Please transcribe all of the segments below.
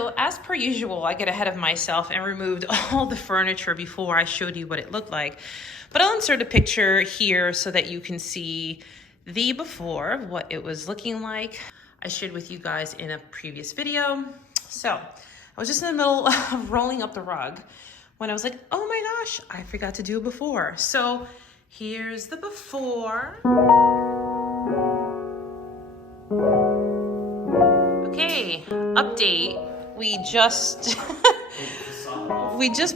So as per usual, I get ahead of myself and removed all the furniture before I showed you what it looked like. But I'll insert a picture here so that you can see the before, what it was looking like. I shared with you guys in a previous video. So I was just in the middle of rolling up the rug when I was like, oh my gosh, I forgot to do a before. So here's the before. Okay, update. We just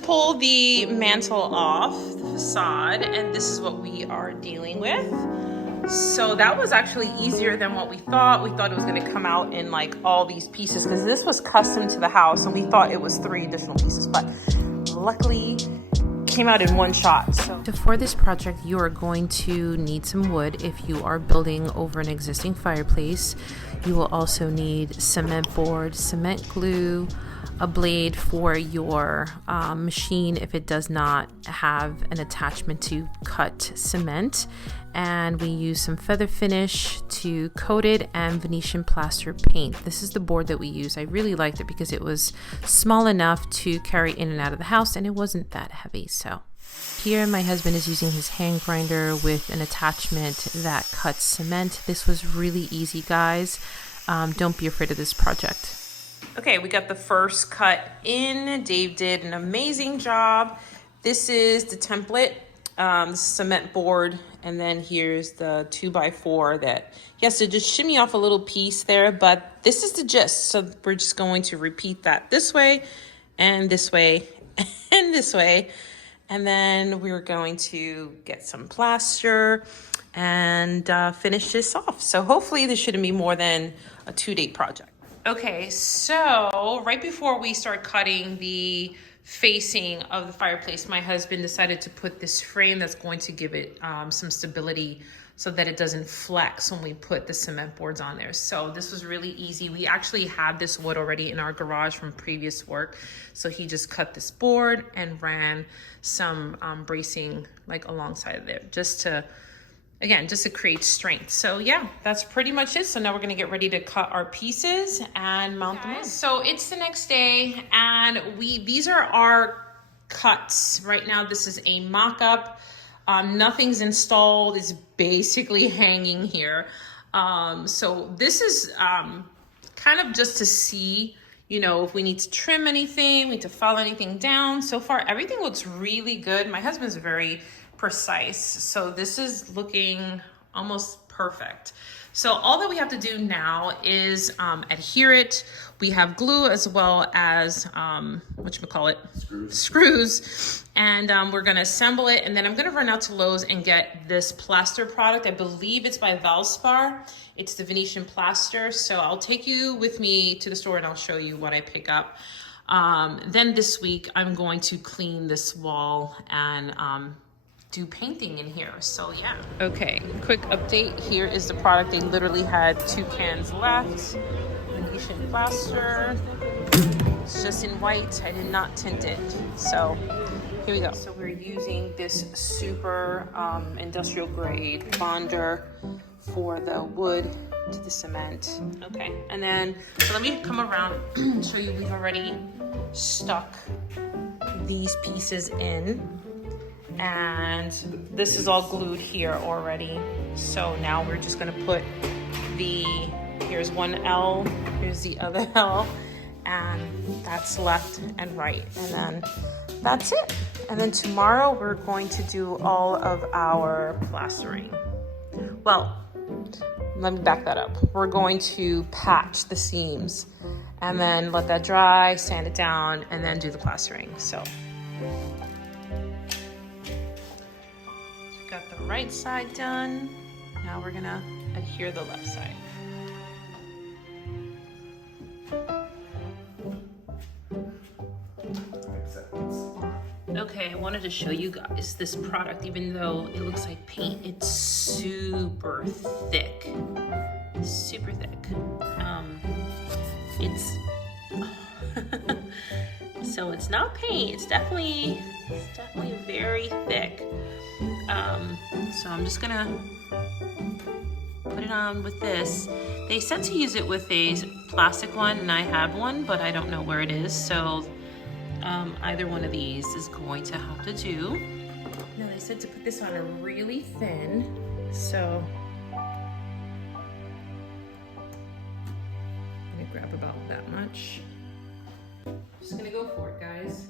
pulled the mantle off the facade, and this is what we are dealing with. So that was actually easier than what we thought. We thought it was going to come out in like all these pieces because this was custom to the house, and we thought it was 3 additional pieces, but luckily came out in one shot. So for this project, you are going to need some wood if you are building over an existing fireplace. You will also need cement board, cement glue, a blade for your machine if it does not have an attachment to cut cement, and we use some feather finish to coat it, and Venetian plaster paint. This is the board that we use. I really liked it because it was small enough to carry in and out of the house, and it wasn't that heavy. So here my husband is using his hand grinder with an attachment that cuts cement. This was really easy, guys. Don't be afraid of this project. Okay, we got the first cut in. Dave did an amazing job. This is the template, the cement board, and then here's the 2x4 that he has to just shimmy off a little piece there, but this is the gist. So we're just going to repeat that this way, and this way, and this way. And then we're going to get some plaster and finish this off. So hopefully this shouldn't be more than a 2-day project. Okay, so right before we start cutting the facing of the fireplace, my husband decided to put this frame that's going to give it some stability so that it doesn't flex when we put the cement boards on there. So this was really easy. We actually had this wood already in our garage from previous work. So he just cut this board and ran some bracing like alongside of there just to create strength. So yeah, that's pretty much it. So now we're gonna get ready to cut our pieces and mount them on. So it's the next day, and these are our cuts. Right now, this is a mock-up. Nothing's installed, it's basically hanging here. So this is kind of just to see, you know, if we need to trim anything, we need to file anything down. So far, everything looks really good. My husband's very precise, so this is looking almost perfect. So all that we have to do now is adhere it. We have glue as well as screws, and we're gonna assemble it, and then I'm gonna run out to Lowe's and get this plaster product. I believe it's by Valspar. It's the Venetian plaster. So I'll take you with me to the store and I'll show you what I pick up. Then this week I'm going to clean this wall and do painting in here. So yeah. Okay, quick update. Here is the product. They literally had 2 cans left. Venetian plaster. It's just in white. I did not tint it. So here we go. So we're using this super industrial grade bonder for the wood to the cement. Okay, and then so let me come around and show you. We've already stuck these pieces in, and this is all glued here already. So now we're just gonna put here's one L, here's the other L, and that's left and right, and then that's it. And then tomorrow we're going to do all of our plastering. Well, let me back that up. We're going to patch the seams and then let that dry, sand it down, and then do the plastering. So we got the right side done. Now we're gonna adhere the left side. Okay, I wanted to show you guys this product. Even though it looks like paint, it's super thick. Super thick. So it's not paint, it's definitely very thick. So I'm just gonna put it on with this. They said to use it with a plastic one, and I have one, but I don't know where it is. So either one of these is going to have to do. Now they said to put this on a really thin, so I'm gonna grab about that much. Just gonna go for it, guys.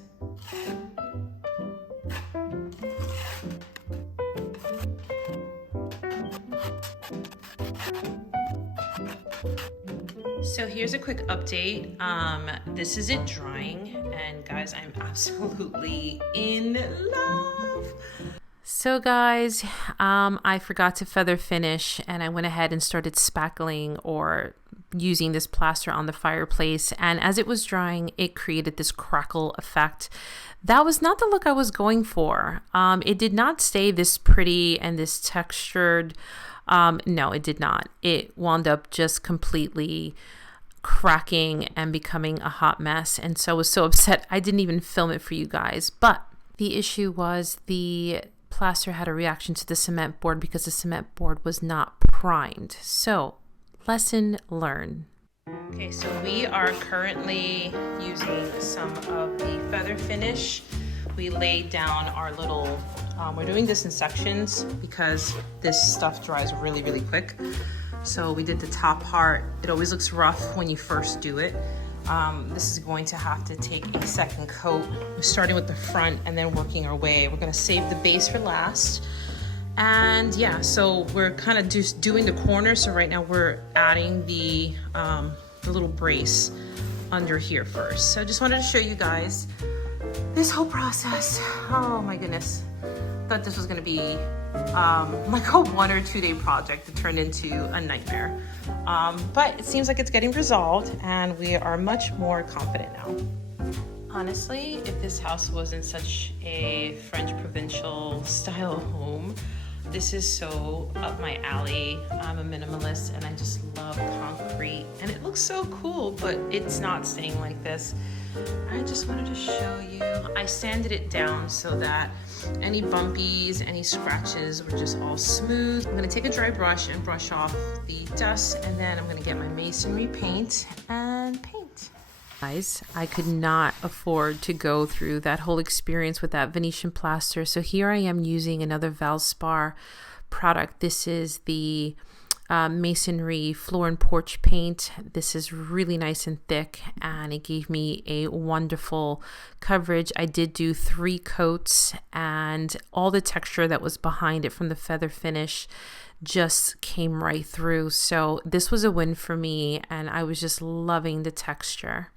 So here's a quick update. This is it drying, and guys, I'm absolutely in love. So guys, I forgot to feather finish, and I went ahead and started spackling or using this plaster on the fireplace, and as it was drying, it created this crackle effect. That was not the look I was going for. It did not stay this pretty and this textured. No, it did not. It wound up just completely cracking and becoming a hot mess, and so I was so upset I didn't even film it for you guys. But the issue was the plaster had a reaction to the cement board because the cement board was not primed. So lesson learned. Okay, so we are currently using some of the feather finish. We laid down our little, we're doing this in sections because this stuff dries really, really quick. So we did the top part. It always looks rough when you first do it. This is going to have to take a second coat. We're starting with the front and then working our way. We're gonna save the base for last. And yeah, so we're kind of just doing the corners. So right now we're adding the little brace under here first. So I just wanted to show you guys this whole process. Oh my goodness. Thought this was gonna be like a 1 or 2 day project that turned into a nightmare. But it seems like it's getting resolved and we are much more confident now. Honestly, if this house wasn't such a French provincial style home, this is so up my alley. I'm a minimalist and I just love concrete, and it looks so cool, but it's not staying like this. I just wanted to show you. I sanded it down so that any bumpies, any scratches were just all smooth. I'm gonna take a dry brush and brush off the dust, and then I'm gonna get my masonry paint and paint. Guys, I could not afford to go through that whole experience with that Venetian plaster. So here I am using another Valspar product. This is the masonry floor and porch paint. This is really nice and thick, and it gave me a wonderful coverage. I did do 3 coats, and all the texture that was behind it from the feather finish just came right through. So this was a win for me, and I was just loving the texture.